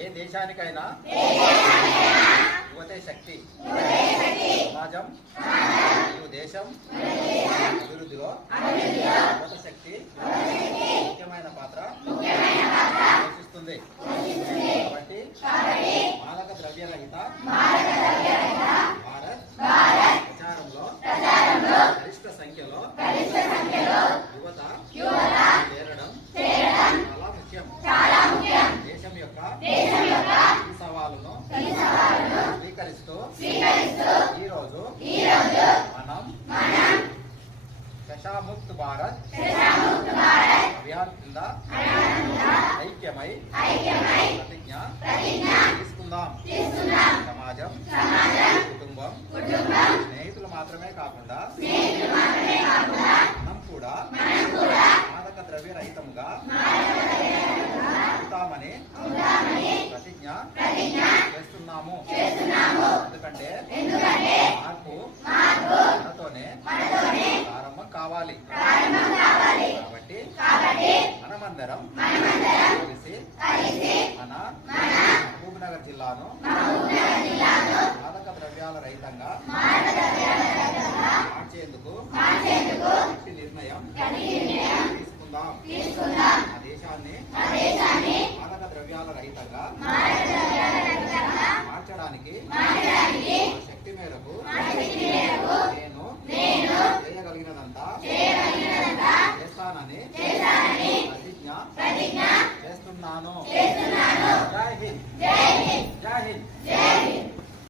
ఏ దేశానికైనా యువతే శక్తి. సమాజం మరియు దేశం అభివృద్ధిలో యువత శక్తి ముఖ్యమైన పాత్ర పోషిస్తుంది. కాబట్టి మాదక ద్రవ్య రహిత భారత్ ప్రచారంలో గరిష్ట సంఖ్యలో యువత చేరడం చాలా ముఖ్యం. దేశం యొక్క ఈ సవాలును స్వీకరిస్తూ ఈరోజు మనం నషాముక్త్ భారత్ అభియాన్ కింద ఐక్యమై ప్రతిజ్ఞ తీసుకుందాం. సమాజం, కుటుంబం, స్నేహితులు మాత్రమే కాకుండా మనం కూడా మాదక ద్రవ్య రహితంగా ఉంటామని ప్రతిజ్ఞ చేస్తున్నాము. ఎందుకంటే మార్పు మనతోనే ప్రారంభం కావాలి. కాబట్టి మనమందరం కలిసి మన మహబూబ్నగర్ జిల్లాను మాదక ద్రవ్యాల రహితంగా మార్చేందుకు నిర్ణయం తీసుకుందాం. ఆ దేశాన్ని మాదక ద్రవ్యాల రహితంగా మార్చడానికి శక్తి మేరకు నేను చేయగలిగినదంతా చేస్తానని ప్రతిజ్ఞ చేస్తున్నాను. జై హింద్.